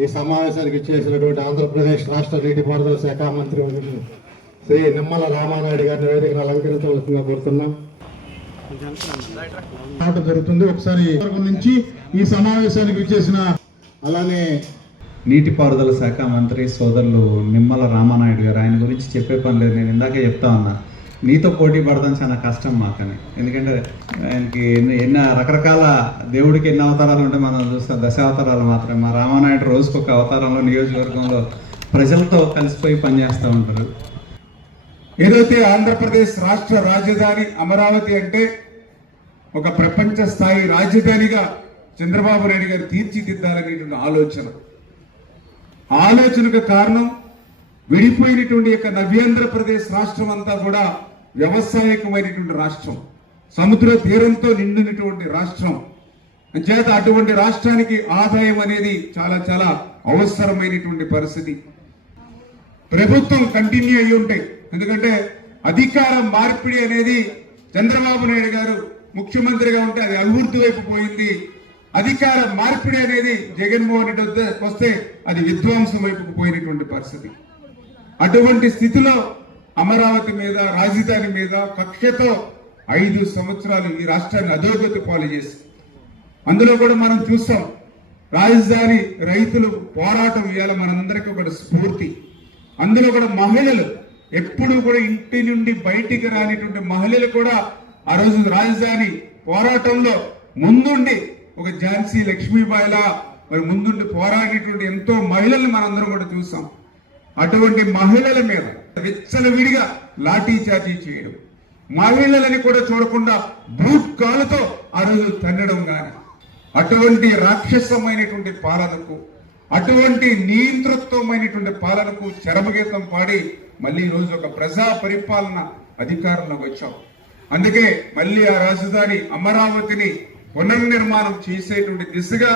ఈ సమావేశానికి ఇచ్చేసినటువంటి ఆంధ్రప్రదేశ్ రాష్ట్ర నీటిపారుదల శాఖ మంత్రి శ్రీ నిమ్మల రామానాయుడు గారిని వేదికను అలంకరించవలసిందిగా కోరుతున్నాం. జరుగుతుంది. ఒకసారి నుంచి ఈ సమావేశానికి ఇచ్చేసిన అలానే నీటిపారుదల శాఖ మంత్రి సోదరులు నిమ్మల రామానాయుడు గారు, ఆయన గురించి చెప్పే పని లేదు. నేను ఇందాకే చెప్తా ఉన్నా, నీతో పోటీ పడడం చాలా కష్టం మాకని. ఎందుకంటే ఆయనకి ఎన్ని రకరకాల దేవుడికి ఎన్ని అవతారాలు ఉంటే మనం చూస్తాం, దశావతారాలు మాత్రమే. మా రామానాయుడు రోజుకొక అవతారంలో నియోజకవర్గంలో ప్రజలతో కలిసిపోయి పనిచేస్తూ ఉంటారు. ఏదైతే ఆంధ్రప్రదేశ్ రాష్ట్ర రాజధాని అమరావతి అంటే ఒక ప్రపంచ స్థాయి రాజధానిగా చంద్రబాబు నాయుడు గారు తీర్చిదిద్దాలనేటువంటి ఆలోచనకు కారణం విడిపోయినటువంటి యొక్క నవ్యాంధ్రప్రదేశ్ రాష్ట్రం అంతా కూడా వ్యవసాయకమైనటువంటి రాష్ట్రం, సముద్ర తీరంతో నిండినటువంటి రాష్ట్రం. అంచేత అటువంటి రాష్ట్రానికి ఆదాయం అనేది చాలా చాలా అవసరమైనటువంటి పరిస్థితి. ప్రభుత్వం కంటిన్యూ అయ్యి ఉంటాయి. ఎందుకంటే అధికార మార్పిడి అనేది చంద్రబాబు నాయుడు గారు ముఖ్యమంత్రిగా ఉంటే అది అభివృద్ధి వైపు పోయింది. అధికార మార్పిడి అనేది జగన్మోహన్ రెడ్డి వస్తే అది విధ్వంసం వైపుకు పోయినటువంటి పరిస్థితి. అటువంటి స్థితిలో అమరావతి మీద, రాజధాని మీద కక్షతో 5 సంవత్సరాలు ఈ రాష్ట్రాన్ని అధోగతి పాలు చేసి, అందులో కూడా మనం చూస్తాం రాజధాని రైతులు పోరాటం ఇవాళ మనందరికీ ఒక స్ఫూర్తి. అందులో కూడా మహిళలు ఎప్పుడు కూడా ఇంటి నుండి బయటికి రానిటువంటి మహిళలు కూడా ఆ రోజు రాజధాని పోరాటంలో ముందుండి ఒక ఝాన్సీ లక్ష్మీబాయిలా మరి ముందుండి పోరాడినటువంటి ఎంతో మహిళల్ని మనందరం కూడా చూసాం. అటువంటి మహిళల మీద విచ్చలవిడిగా లాఠీ చార్జీ చేయడం, మహిళలని కూడా చూడకుండా బూట్ కాలుతో ఆ రోజు తన్నడం గాని, అటువంటి రాక్షసమైనటువంటి పాలనకు, అటువంటి నియంతృత్వమైనటువంటి పాలనకు చరమగీతం పాడి మళ్ళీ ఈ రోజు ఒక ప్రజా పరిపాలన అధికారంలోకి వచ్చాం. అందుకే మళ్ళీ ఆ రాజధాని అమరావతిని పునర్నిర్మాణం చేసేటువంటి దిశగా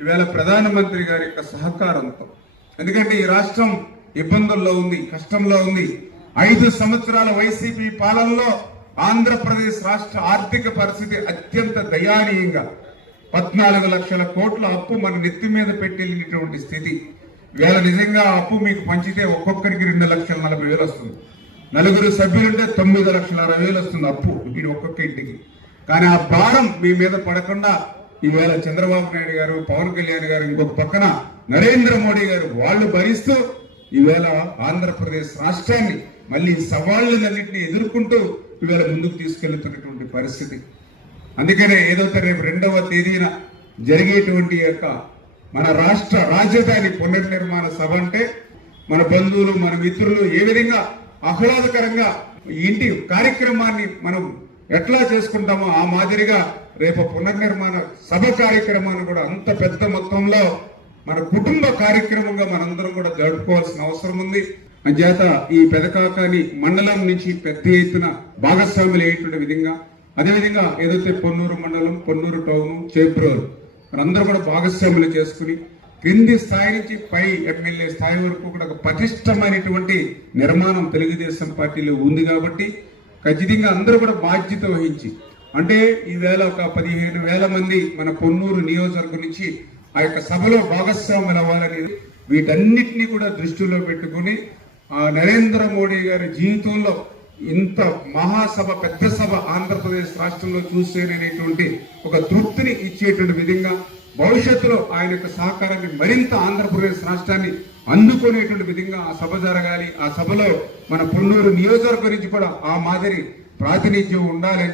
ఈవేళ ప్రధానమంత్రి గారి యొక్క సహకారంతో, ఎందుకంటే ఈ రాష్ట్రం ఇబ్బందుల్లో ఉంది, కష్టంలో ఉంది. 5 సంవత్సరాల వైసీపీ పాలనలో ఆంధ్రప్రదేశ్ రాష్ట్ర ఆర్థిక పరిస్థితి అత్యంత దయానీయంగా 14 లక్షల కోట్ల అప్పు మన నెత్తి మీద పెట్టినటువంటి స్థితి. ఇవాళ నిజంగా అప్పు మీకు పంచితే ఒక్కొక్కరికి 2,40,000 వస్తుంది. 4 సభ్యులుంటే 9,60,000 వస్తుంది అప్పు ఇది ఒక్కొక్క ఇంటికి. కానీ ఆ భారం మీ మీద పడకుండా ఈవేళ చంద్రబాబు నాయుడు గారు, పవన్ కళ్యాణ్ గారు, ఇంకొక పక్కన నరేంద్ర మోడీ గారు వాళ్ళు భరిస్తూ ఈవేళ ఆంధ్రప్రదేశ్ రాష్ట్రాన్ని మళ్ళీ సవాళ్ళన్నింటినీ ఎదుర్కొంటూ ఈవేళ ముందుకు తీసుకెళ్తున్నటువంటి పరిస్థితి. అందుకనే ఏదైతే రేపు 2వ తేదీన జరిగేటువంటి యొక్క మన రాష్ట్ర రాజధాని పునర్నిర్మాణ సభ అంటే మన బంధువులు, మన మిత్రులు ఏ విధంగా ఆహ్లాదకరంగా ఇంటి కార్యక్రమాన్ని మనం ఎట్లా చేసుకుంటామో ఆ మాదిరిగా రేపు పునర్నిర్మాణ సభ కార్యక్రమాన్ని కూడా అంత పెద్ద మొత్తంలో మన కుటుంబ కార్యక్రమంగా మనందరం కూడా జరుపుకోవాల్సిన అవసరం ఉంది. అంచేత ఈ పెదకాకాని మండలం నుంచి పెద్ద ఎత్తున భాగస్వాములు అయ్యేటువంటి విధంగా, అదేవిధంగా ఏదైతే పొన్నూరు మండలం, పొన్నూరు టౌన్, చేబ్రోలు మనందరూ కూడా భాగస్వాములు చేసుకుని క్రింది స్థాయి నుంచి పై ఎమ్మెల్యే స్థాయి వరకు కూడా ఒక పటిష్టమైనటువంటి నిర్మాణం తెలుగుదేశం పార్టీలో ఉంది. కాబట్టి ఖచ్చితంగా అందరూ కూడా బాధ్యత వహించి, అంటే ఈవేళ ఒక 15,000 మంది మన పొన్నూరు నియోజకవర్గం నుంచి ఆ యొక్క సభలో భాగస్వాములు అవ్వాలనేది, వీటన్నిటినీ కూడా దృష్టిలో పెట్టుకుని ఆ నరేంద్ర మోడీ గారి జీవితంలో ఇంత మహాసభ, పెద్ద సభ ఆంధ్రప్రదేశ్ రాష్ట్రంలో చూసేననేటువంటి ఒక తృప్తిని ఇచ్చేటువంటి విధంగా భవిష్యత్తులో ఆయన యొక్క సహకారాన్ని మరింత ఆంధ్రప్రదేశ్ రాష్ట్రాన్ని అందుకునేటువంటి విధంగా ఆ సభ జరగాలి. ఆ సభలో మన పొన్నూరు నియోజకవర్గం నుంచి కూడా ఆ మాదిరి ప్రాతినిధ్యం ఉండాలని